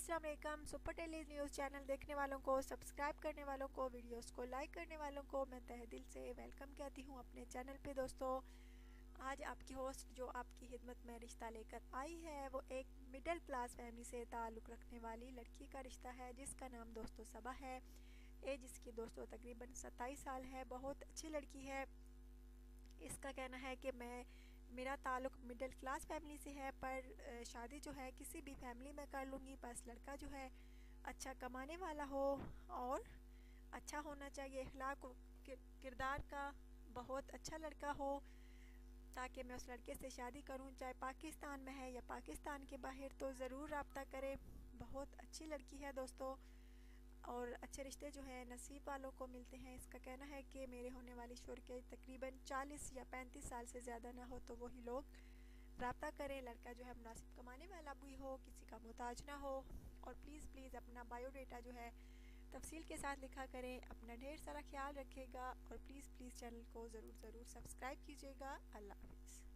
अस्सलाम वालेकुम। Super daily news channel देखने वालों को, सब्सक्राइब करने वालों को, वीडियोस को लाइक करने वालों को मैं तहे दिल से वेलकम कहती हूँ अपने चैनल पे। दोस्तों, आज आपकी होस्ट जो आपकी खिदमत में रिश्ता लेकर आई है वो एक मिडिल क्लास फैमिली से ताल्लुक़ रखने वाली लड़की का रिश्ता है, जिसका नाम दोस्तों सबा है। एज इसकी दोस्तों तकरीबन 27 साल है। बहुत अच्छी लड़की है। इसका कहना है कि मेरा ताल्लुक़ मिडिल क्लास फैमिली से है, पर शादी जो है किसी भी फैमिली में कर लूँगी, बस लड़का जो है अच्छा कमाने वाला हो और अच्छा होना चाहिए, अखलाक किरदार का बहुत अच्छा लड़का हो, ताकि मैं उस लड़के से शादी करूं। चाहे पाकिस्तान में है या पाकिस्तान के बाहर, तो ज़रूर रब्ता करें। बहुत अच्छी लड़की है दोस्तों, और अच्छे रिश्ते जो है नसीब वालों को मिलते हैं। इसका कहना है कि मेरे होने वाली शोहर के तकरीबन 40 या 35 साल से ज़्यादा ना हो तो वही लोग रब्ता करें। लड़का जो है मुनासिब कमाने वाला भी हो, किसी का मोहताज ना हो। और प्लीज़ अपना बायोडाटा जो है तफसील के साथ लिखा करें। अपना ढेर सारा ख्याल रखिएगा और प्लीज़ चैनल को ज़रूर सब्सक्राइब कीजिएगा। अल्लाह हाफ़िज़।